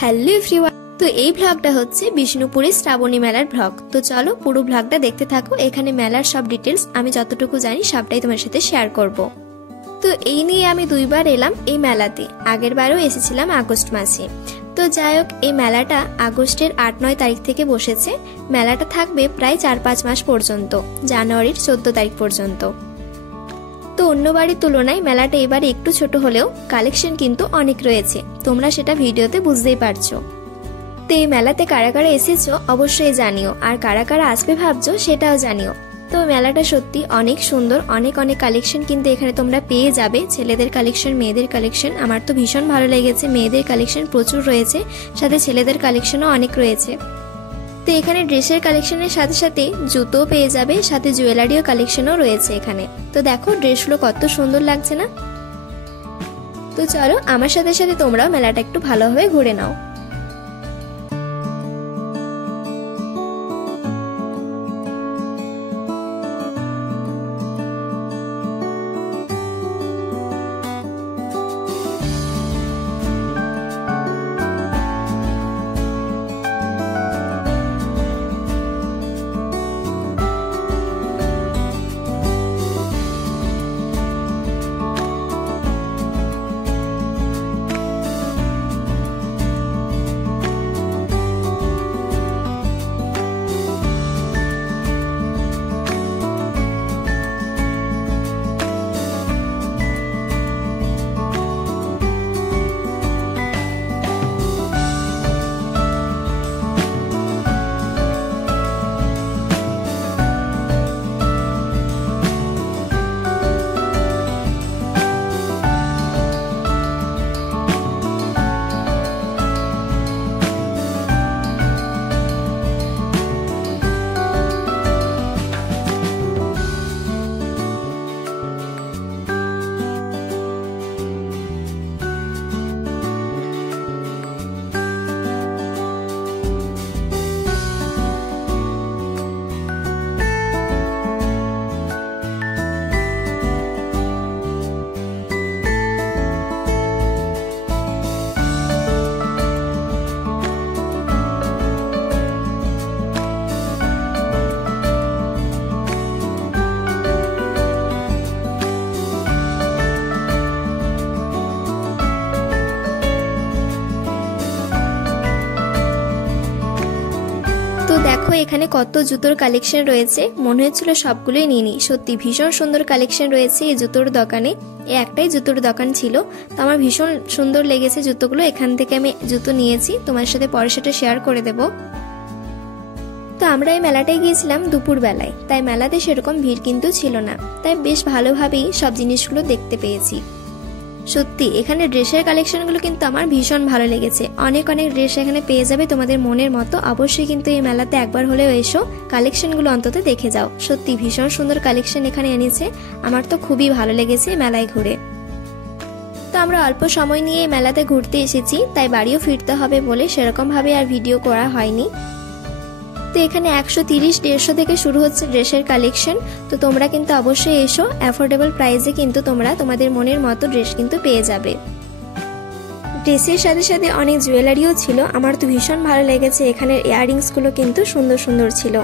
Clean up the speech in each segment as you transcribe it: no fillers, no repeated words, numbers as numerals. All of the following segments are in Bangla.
হ্যালো এভরিওয়ান, তো এই ব্লগটা হচ্ছে বিষ্ণুপুরের শ্রাবণী মেলার ব্লগ। তো চলো পুরো ব্লগটা দেখতে থাকো। এখানে মেলার সব ডিটেলস আমি যতটুকু জানি সবটাই তোমার সাথে শেয়ার করব। তো এই নিয়ে আমি দুইবার এলাম এই মেলাতে, আগের বারও এসেছিলাম আগস্ট মাসে। তো যাই হোক, এই মেলাটা আগস্টের ৮-৯ তারিখ থেকে বসেছে। মেলাটা থাকবে প্রায় ৪-৫ মাস পর্যন্ত, জানুয়ারির ১৪ তারিখ পর্যন্ত। তো অন্য বাড়ির তুলনায় মেলাটা এবারে একটু ছোট হলেও কালেকশন কিন্তু অনেক রয়েছে, তোমরা সেটা ভিডিওতে বুঝতেই পারছো। তো এই মেলাতে কারা কারা এসেছো অবশ্যই জানিও, আর কারা কারা আসবে ভাবছো সেটাও জানিও। তো মেলাটা সত্যি অনেক সুন্দর, অনেক অনেক কালেকশন কিন্তু এখানে তোমরা পেয়ে যাবে। ছেলেদের কালেকশন, মেয়েদের কালেকশন। আমার তো ভীষণ ভালো লেগেছে, মেয়েদের কালেকশন প্রচুর রয়েছে, সাথে ছেলেদের কালেকশনও অনেক রয়েছে। তো এখানে ড্রেসের কালেকশনের সাথে সাথে জুতোও পেয়ে যাবে, সাথে জুয়েলারিও কালেকশনও রয়েছে এখানে। তো দেখো ড্রেসগুলো কত সুন্দর লাগছে না? তো চলো আমার সাথে সাথে তোমরাও মেলাটা একটু ভালোভাবে ঘুরে নাও। তো দেখো এখানে কত জুতোর কালেকশন রয়েছে, মনে হচ্ছিল সবগুলোই নিয়ে নিই। সত্যি ভীষণ সুন্দর কালেকশন রয়েছে এই জুতোর দোকানে। একটাই জুতোর দোকান ছিল, তো আমার ভীষণ সুন্দর লেগেছে জুতোগুলো। এখান থেকে আমি জুতো নিয়েছি, তোমার সাথে পরে সেটা শেয়ার করে দেব। তো আমরা এই মেলাটায় গিয়েছিলাম দুপুর বেলায়, তাই মেলাতে সেরকম ভিড় কিন্তু ছিল না, তাই বেশ ভালোভাবেই সব জিনিসগুলো দেখতে পেয়েছি। সত্যি এখানে ড্রেসের কালেকশনগুলো কিন্তু আমার ভীষণ ভালো লেগেছে। অনেক অনেক ড্রেস এখানে পেয়ে যাবে তোমাদের মনের মতো। অবশ্যই কিন্তু এই মেলাতে একবার হলেও এসো, কালেকশনগুলো অন্তত দেখে যাও। সত্যি ভীষণ সুন্দর কালেকশন এখানে এনেছে, আমার তো খুবই ভালো লেগেছে মেলায় ঘুরে। তো আমরা অল্প সময় নিয়ে এই মেলাতে ঘুরতে এসেছি, তাই বাড়িও ফিরতে হবে বলে সেরকম ভাবে আর ভিডিও করা হয়নি। তো এখানে 130-150 থেকে শুরু হচ্ছে ড্রেসের কালেকশন। তো তোমরা কিন্তু অবশ্যই এসো, অ্যাফোর্ডেবল প্রাইসে কিন্তু তোমরা তোমাদের মনের মতো ড্রেস কিন্তু পেয়ে যাবে। ড্রেসের সাথে সাথে অনেক জুয়েলারিও ছিল, আমার তো ভীষণ ভালো লেগেছে। এখানের ইয়াররিংসগুলো কিন্তু সুন্দর সুন্দর ছিল।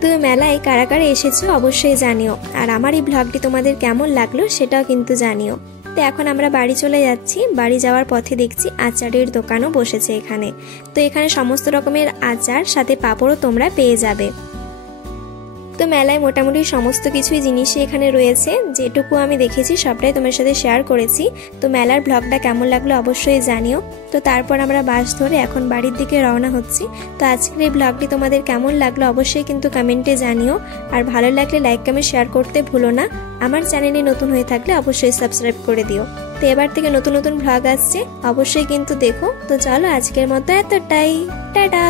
তো মেলায় কারা কারা এসেছো অবশ্যই জানিও, আর আমার এই ব্লগটি তোমাদের কেমন লাগলো সেটাও কিন্তু জানিও। তো এখন আমরা বাড়ি চলে যাচ্ছি। বাড়ি যাওয়ার পথে দেখছি আচারের দোকানও বসেছে এখানে। তো এখানে সমস্ত রকমের আচার, সাথে পাঁপড়ও তোমরা পেয়ে যাবে। তো মেলায় মোটামুটি সমস্ত কিছুই জিনিসই এখানে রয়েছে, যেটুকু আমি দেখেছি সবটাই তোমার সাথে শেয়ার করেছি। তো মেলার ব্লগটা কেমন লাগলো অবশ্যই জানিও। তো তারপর আমরা বাস ধরে এখন বাড়ির দিকে রওনা হচ্ছি। তো আজকের এই ব্লগটি তোমাদের কেমন লাগলো অবশ্যই কিন্তু কমেন্টে জানিও, আর ভালো লাগলে লাইক কমেন্ট শেয়ার করতে ভুলো না। আমার চ্যানেলে নতুন হয়ে থাকলে অবশ্যই সাবস্ক্রাইব করে দিও। তো এবার থেকে নতুন নতুন ব্লগ আসছে, অবশ্যই কিন্তু দেখো। তো চলো আজকের মতো এতটাই, টাটা।